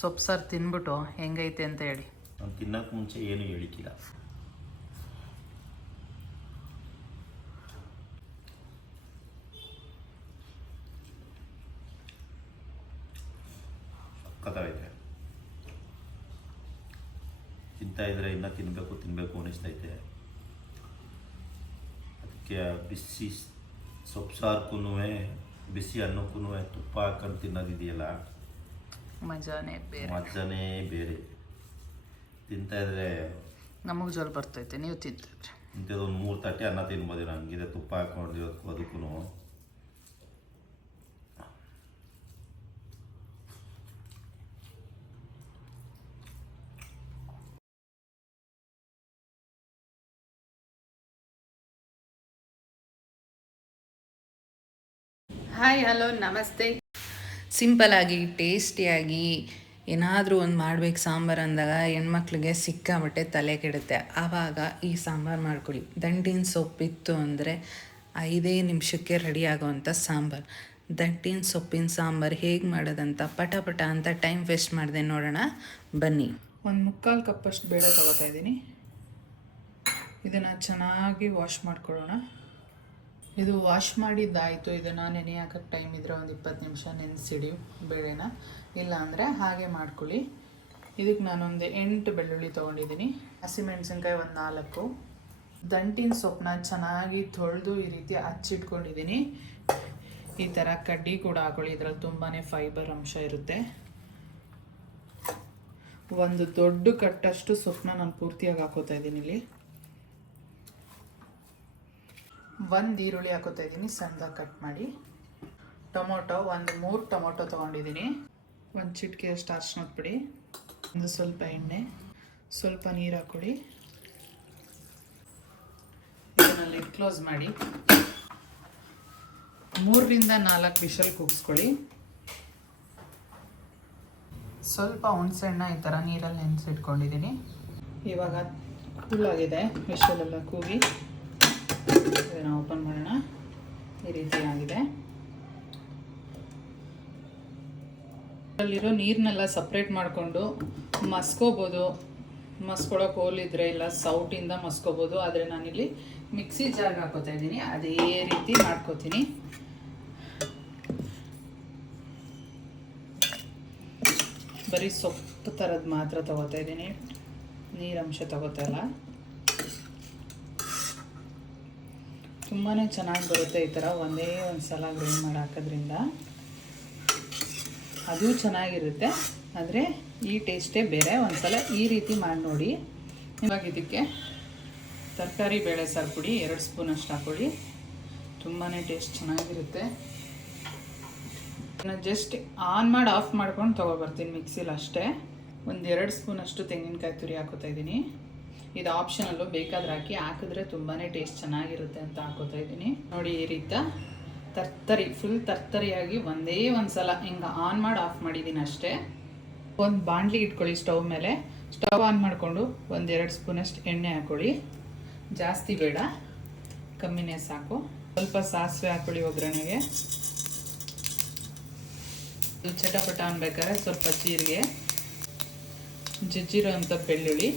ಸೊಪ್ಪು ಸಾರು ತಿನ್ಬಿಟ್ಟು ಹೆಂಗೈತೆ ಅಂತ ಹೇಳಿ. ನಾನು ತಿನ್ನೋಕೆ ಮುಂಚೆ ಏನು ಹೇಳಿಕಿಲ್ಲ ಸಕ್ಕತ್ತಾಗೈತೆ ತಿಂತಾ ಇದ್ರೆ ಇನ್ನೂ ತಿನ್ನಬೇಕು ತಿನ್ನಬೇಕು ಅನಿಸ್ತೈತೆ. ಅದಕ್ಕೆ ಬಿಸಿ ಸೊಪ್ಪು ಸಾರ್ಕೂ ಬಿಸಿ ಅನ್ನಕ್ಕೂ ತುಪ್ಪ ಹಾಕೊಂಡು ತಿನ್ನೋದಿದೆಯಲ್ಲ? ಮಜಾನೇ ಬೇರೆ. ಮಜಾನೇ ಬೇರೆ. ತಿಂತಾ ಇದ್ರೆ ನಮಗೆ ಜ್ವರ ಬರ್ತೈತೆ ನೀವು ತಿಂತಿದ್ರೆ. ಇಂಥದ್ದೊಂದು ಮೂರು ತಟ್ಟೆ ಅನ್ನ ತಿನ್ಬೋದು ಹಂಗಿದೆ ತುಪ್ಪ ಹಾಕೊಂಡಿರೋದಕ್ಕೂ ಅದಕ್ಕೂ ಹಾಯ್ ಹಲೋ ನಮಸ್ತೆ. ಸಿಂಪಲಾಗಿ ಟೇಸ್ಟಿಯಾಗಿ ಏನಾದರೂ ಒಂದು ಮಾಡ್ಬೇಕು ಸಾಂಬಾರು ಅಂದಾಗ ಹೆಣ್ಮಕ್ಳಿಗೆ ಸಿಕ್ಕಾಬಟ್ಟೆ ತಲೆ ಕೆಡುತ್ತೆ. ಆವಾಗ ಈ ಸಾಂಬಾರು ಮಾಡ್ಕೊಳ್ಳಿ ದಂಟಿನ ಸೊಪ್ಪಿತ್ತು ಅಂದರೆ ಐದೇ ನಿಮಿಷಕ್ಕೆ ರೆಡಿ ಆಗೋವಂಥ ಸಾಂಬಾರು. ದಂಟಿನ ಸೊಪ್ಪಿನ ಸಾಂಬಾರು ಹೇಗೆ ಮಾಡೋದಂತ ಪಟ ಪಟ ಅಂತ ಟೈಮ್ ವೇಸ್ಟ್ ಮಾಡಿದೆ ನೋಡೋಣ. ಬನ್ನಿ. ಒಂದು ಮುಕ್ಕಾಲು ಕಪ್ಪಷ್ಟು ಬೇಳೆ ತೊಗೋತಾ ಇದ್ದೀನಿ. ಇದನ್ನು ಚೆನ್ನಾಗಿ ವಾಶ್ ಮಾಡ್ಕೊಳ್ಳೋಣ. ಇದು ವಾಶ್ ಮಾಡಿದ್ದಾಯಿತು. ಇದನ್ನು ನೆನೆ ಹಾಕೋಕ್ಕೆ ಟೈಮ್ ಇದ್ದರೆ ಒಂದು ಇಪ್ಪತ್ತು ನಿಮಿಷ ನೆನೆಸಿಡಿ ಬೇಳೆನ. ಇಲ್ಲ ಅಂದರೆ ಹಾಗೆ ಮಾಡ್ಕೊಳ್ಳಿ. ಇದಕ್ಕೆ ನಾನೊಂದು ಎಂಟು ಬೆಳ್ಳುಳ್ಳಿ ತೊಗೊಂಡಿದ್ದೀನಿ. ಹಸಿಮೆಣಸಿನ್ಕಾಯಿ ಒಂದು ನಾಲ್ಕು. ದಂಟಿನ ಸೊಪ್ಪನ್ನ ಚೆನ್ನಾಗಿ ತೊಳೆದು ಈ ರೀತಿ ಹಚ್ಚಿಟ್ಕೊಂಡಿದ್ದೀನಿ. ಈ ಥರ ಕಡ್ಡಿ ಕೂಡ ಹಾಕೊಳ್ಳಿ. ಇದರಲ್ಲಿ ತುಂಬಾ ಫೈಬರ್ ಅಂಶ ಇರುತ್ತೆ. ಒಂದು ದೊಡ್ಡ ಕಟ್ಟಷ್ಟು ಸೊಪ್ಪನ್ನ ನಾನು ಪೂರ್ತಿಯಾಗಿ ಹಾಕೋತಾ ಇದ್ದೀನಿ ಇಲ್ಲಿ. ಒಂದು ಈರುಳ್ಳಿ ಹಾಕೋತಾ ಇದ್ದೀನಿ ಸಣ್ಣದಾಗಿ ಕಟ್ ಮಾಡಿ. ಟೊಮೊಟೊ, ಒಂದು ಮೂರು ಟೊಮೊಟೊ ತೊಗೊಂಡಿದ್ದೀನಿ. ಒಂದು ಚಿಟಿಕೆಯಷ್ಟು ಅರ್ಶನದ ಪುಡಿ ಒಂದು ಸ್ವಲ್ಪ ಎಣ್ಣೆ, ಸ್ವಲ್ಪ ನೀರು ಹಾಕ್ಕೊಡಿ. ಇದನ್ನು ಲಿಡ್ ಕ್ಲೋಸ್ ಮಾಡಿ. ಮೂರರಿಂದ ನಾಲ್ಕು ವಿಷಲ್ ಕುಗ್ಸ್ಕೊಳ್ಳಿ. ಸ್ವಲ್ಪ ಹುಣಸೆಹಣ್ಣ ಈ ಥರ ನೀರಲ್ಲಿ ನೆನೆಸಿಟ್ಕೊಂಡಿದ್ದೀನಿ. ಇವಾಗ ಫುಲ್ಲಾಗಿದೆ ವಿಷಲೆಲ್ಲ ಕೂಗಿ. ಇದನ್ನು ಓಪನ್ ಮಾಡೋಣ. ಈ ರೀತಿ ಆಗಿದೆ. ಅದರಲ್ಲಿರೋ ನೀರನ್ನೆಲ್ಲ ಸಪ್ರೇಟ್ ಮಾಡಿಕೊಂಡು ಮಸ್ಕೋಬೋದು. ಮಸ್ಕೊಳಕ್ಕೆ ಹೋಲಿದ್ರೆ ಇಲ್ಲ ಸೌಟಿಂದ ಮಸ್ಕೋಬೋದು. ಆದರೆ ನಾನಿಲ್ಲಿ ಮಿಕ್ಸಿ ಜಾರ್ಗೆ ಹಾಕೋತಾ ಇದ್ದೀನಿ. ಅದೇ ರೀತಿ ಮಾಡ್ಕೋತೀನಿ. ಬರೀ ಸೊಪ್ಪು ಥರದ್ದು ಮಾತ್ರ ತಗೋತಾ ಇದ್ದೀನಿ. ನೀರಂಶ ತಗೋತಾ ಇಲ್ಲ. ತುಂಬಾ ಚೆನ್ನಾಗಿ ಬರುತ್ತೆ ಈ ಥರ ಒಂದೇ ಒಂದು ಸಲ ಗ್ರೈಂಡ್ ಮಾಡಿ ಹಾಕೋದ್ರಿಂದ ಅದು ಚೆನ್ನಾಗಿರುತ್ತೆ. ಆದರೆ ಈ ಟೇಸ್ಟೇ ಬೇರೆ. ಒಂದು ಸಲ ಈ ರೀತಿ ಮಾಡಿ ನೋಡಿ. ಇವಾಗ ಇದಕ್ಕೆ ತರಕಾರಿ ಬೇಳೆ ಸಾರು ಪುಡಿ ಎರಡು ಸ್ಪೂನ್ ಅಷ್ಟು ಹಾಕೊಳ್ಳಿ. ತುಂಬಾ ಟೇಸ್ಟ್ ಚೆನ್ನಾಗಿರುತ್ತೆ. ನಾನು ಜಸ್ಟ್ ಆನ್ ಮಾಡಿ ಆಫ್ ಮಾಡ್ಕೊಂಡು ತೊಗೊಬರ್ತೀನಿ ಮಿಕ್ಸಿಲಿ ಅಷ್ಟೇ ಒಂದು ಎರಡು ಸ್ಪೂನಷ್ಟು ತೆಂಗಿನಕಾಯಿ ತುರಿ ಹಾಕೋತಾ ಇದ್ದೀನಿ. ಇದು ಆಪ್ಷನಲ್ಲು ಬೇಕಾದ್ರೆ ಹಾಕಿ, ಹಾಕಿದ್ರೆ ತುಂಬಾ ಟೇಸ್ಟ್ ಚೆನ್ನಾಗಿರುತ್ತೆ ಅಂತ ಹಾಕೋತಾ ಇದ್ದೀನಿ. ನೋಡಿ ಈ ರೀತಿ ತರ್ತರಿ ಫುಲ್ ತರ್ತರಿಯಾಗಿ ಒಂದೇ ಒಂದು ಸಲ ಹಿಂಗೆ ಆನ್ ಮಾಡಿ ಆಫ್ ಮಾಡಿದ್ದೀನಿ ಅಷ್ಟೇ. ಒಂದು ಬಾಂಡ್ಲಿ ಇಟ್ಕೊಳ್ಳಿ ಸ್ಟವ್ ಮೇಲೆ. ಸ್ಟವ್ ಆನ್ ಮಾಡಿಕೊಂಡು ಒಂದೆರಡು ಸ್ಪೂನಷ್ಟು ಎಣ್ಣೆ ಹಾಕ್ಕೊಳ್ಳಿ ಜಾಸ್ತಿ ಬೇಡ, ಕಮ್ಮಿನೇ ಸಾಕು. ಸ್ವಲ್ಪ ಸಾಸಿವೆ ಹಾಕ್ಕೊಳ್ಳಿ ಒಗ್ಗರಣೆಗೆ. ಚಟಪಟ ಅನ್ಬೇಕಾದ್ರೆ ಸ್ವಲ್ಪ ಜೀರಿಗೆ ಜಜ್ಜಿರೋ ಅಂಥ ಬೆಳ್ಳುಳ್ಳಿ.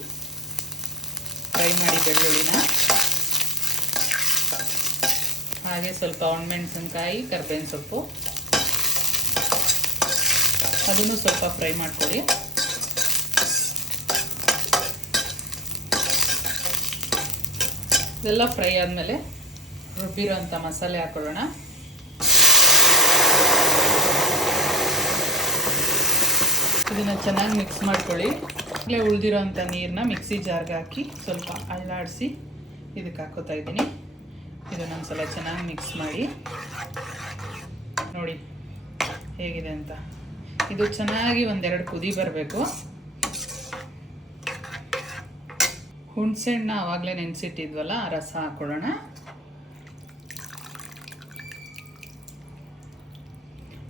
ಫ್ರೈ ಮಾಡಿ ಬೆಳ್ಳುಳ್ಳಿನ. ಹಾಗೆ ಸ್ವಲ್ಪ ಒಣಮೆಣಸಿನ್ಕಾಯಿ, ಕರ್ಬೇವಿನ ಸೊಪ್ಪು. ಅದನ್ನು ಸ್ವಲ್ಪ ಫ್ರೈ ಮಾಡ್ಕೊಳ್ಳಿ. ಇದೆಲ್ಲ ಫ್ರೈ ಆದಮೇಲೆ ರುಬ್ಬಿರೋಂಥ ಮಸಾಲೆ ಹಾಕೊಳ್ಳೋಣ ಇದನ್ನು ಚೆನ್ನಾಗಿ ಮಿಕ್ಸ್ ಮಾಡ್ಕೊಳ್ಳಿ. ಆಗಲೇ ಉಳಿದಿರೋ ಅಂಥ ನೀರನ್ನ ಮಿಕ್ಸಿ ಜಾರ್ಗೆ ಹಾಕಿ ಸ್ವಲ್ಪ ಅಳ್ಳಾಡಿಸಿ ಇದಕ್ಕೆ ಹಾಕೋತಾ ಇದ್ದೀನಿ. ಇದನ್ನೊಂದು ಸಲ ಚೆನ್ನಾಗಿ ಮಿಕ್ಸ್ ಮಾಡಿ. ನೋಡಿ, ಹೇಗಿದೆ ಅಂತ. ಇದು ಚೆನ್ನಾಗಿ ಒಂದೆರಡು ಕುದಿ ಬರಬೇಕು. ಹುಣಸೆಹಣ್ಣ ಆವಾಗಲೇ ನೆನೆಸಿಟ್ಟಿದ್ವಲ್ಲ ರಸ ಹಾಕೊಳ್ಳೋಣ.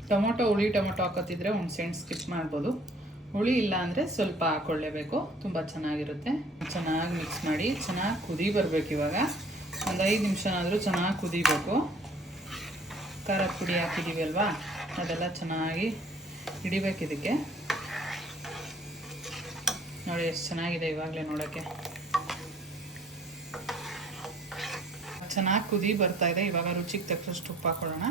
ಟೊಮೊಟೊ, ಹುಳಿ ಟೊಮೊಟೊ ಹಾಕೋತಿದ್ರೆ ಹುಣಸೆಹಣ್ಣು ಸ್ಕಿಪ್ ಮಾಡ್ಬೋದು. ಹುಳಿ ಇಲ್ಲ ಅಂದರೆ ಸ್ವಲ್ಪ ಹಾಕ್ಕೊಳ್ಳೇಬೇಕು ತುಂಬ ಚೆನ್ನಾಗಿರುತ್ತೆ. ಚೆನ್ನಾಗಿ ಮಿಕ್ಸ್ ಮಾಡಿ, ಚೆನ್ನಾಗಿ ಕುದಿ ಬರಬೇಕು ಇವಾಗ. ಒಂದು ಐದು ನಿಮಿಷನಾದರೂ ಚೆನ್ನಾಗಿ ಕುದಿಬೇಕು. ಖಾರ ಪುಡಿ ಹಾಕಿದ್ದೀವಿ ಅಲ್ವಾ? ಅದೆಲ್ಲ ಚೆನ್ನಾಗಿ ಹಿಡಿಬೇಕು ಇದಕ್ಕೆ. ನೋಡಿ ಎಷ್ಟು ಚೆನ್ನಾಗಿದೆ ಇವಾಗಲೇ ನೋಡೋಕ್ಕೆ. ಚೆನ್ನಾಗಿ ಕುದಿ ಬರ್ತಾ ಇದೆ. ಇವಾಗ ರುಚಿಗೆ ತಕ್ಕಷ್ಟು ಉಪ್ಪು ಹಾಕೊಳ್ಳೋಣ.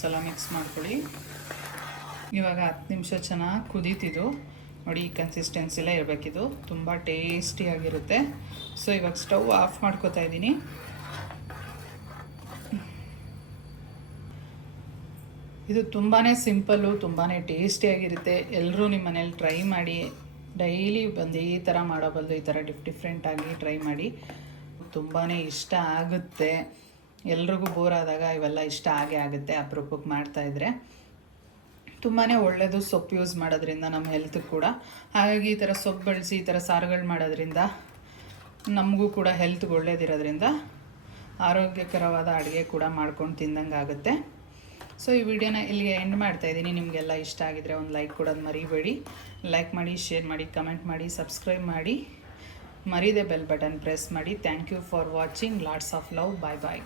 ಸಲ ಮಿಕ್ಸ್ ಮಾಡ್ಕೊಳ್ಳಿ. ಇವಾಗ ಹತ್ತು ನಿಮಿಷ ಚೆನ್ನಾಗಿ ಕುದೀತಿದ್ದು ನೋಡಿ ಈ ಕನ್ಸಿಸ್ಟೆನ್ಸಿಲೇ ಇರಬೇಕಿದು. ತುಂಬ ಟೇಸ್ಟಿಯಾಗಿರುತ್ತೆ ಸೊ ಇವಾಗ ಸ್ಟವ್ ಆಫ್ ಮಾಡ್ಕೋತಾ ಇದ್ದೀನಿ. ಇದು ತುಂಬಾ ಸಿಂಪಲ್ಲು ತುಂಬಾ ಟೇಸ್ಟಿಯಾಗಿರುತ್ತೆ ಎಲ್ಲರೂ ನಿಮ್ಮ ಮನೇಲಿ ಟ್ರೈ ಮಾಡಿ. ಡೈಲಿ ಬಂದು ಈ ಥರ ಬದಲು ಈ ಥರ ಡಿಫ್ ಡಿಫ್ರೆಂಟಾಗಿ ಟ್ರೈ ಮಾಡಿ. ತುಂಬಾ ಇಷ್ಟ ಆಗುತ್ತೆ. ಎಲ್ರಿಗೂ ಬೋರ್ ಆದಾಗ ಇವೆಲ್ಲ ಇಷ್ಟ ಆಗೇ ಆಗುತ್ತೆ ಅಪರೂಪಕ್ಕೆ ಮಾಡ್ತಾಯಿದ್ರೆ ತುಂಬಾ ಒಳ್ಳೆಯದು ಸೊಪ್ಪು ಯೂಸ್ ಮಾಡೋದ್ರಿಂದ ನಮ್ಮ ಹೆಲ್ತ್ಗೆ ಕೂಡ. ಹಾಗಾಗಿ ಈ ಥರ ಸೊಪ್ಪು ಬಳಸಿ ಈ ಥರ ಸಾರುಗಳು ಮಾಡೋದ್ರಿಂದ ನಮಗೂ ಕೂಡ ಹೆಲ್ತ್ಗೆ ಒಳ್ಳೇದಿರೋದ್ರಿಂದ ಆರೋಗ್ಯಕರವಾದ ಅಡುಗೆ ಕೂಡ ಮಾಡ್ಕೊಂಡು ತಿಂದಂಗೆ ಆಗುತ್ತೆ. ಸೊ ಈ ವಿಡಿಯೋನ ಇಲ್ಲಿಗೆ ಎಂಡ್ ಮಾಡ್ತಾ ಇದ್ದೀನಿ. ನಿಮಗೆಲ್ಲ ಇಷ್ಟ ಆಗಿದ್ರೆ ಒಂದು ಲೈಕ್ ಕೊಡೋದು ಮರಿಬೇಡಿ. ಲೈಕ್ ಮಾಡಿ ಶೇರ್ ಮಾಡಿ ಕಮೆಂಟ್ ಮಾಡಿ ಸಬ್ಸ್ಕ್ರೈಬ್ ಮಾಡಿ. ಮರಿದೆ ಬೆಲ್ ಬಟನ್ ಪ್ರೆಸ್ ಮಾಡಿ. Thank you for watching lots of love bye bye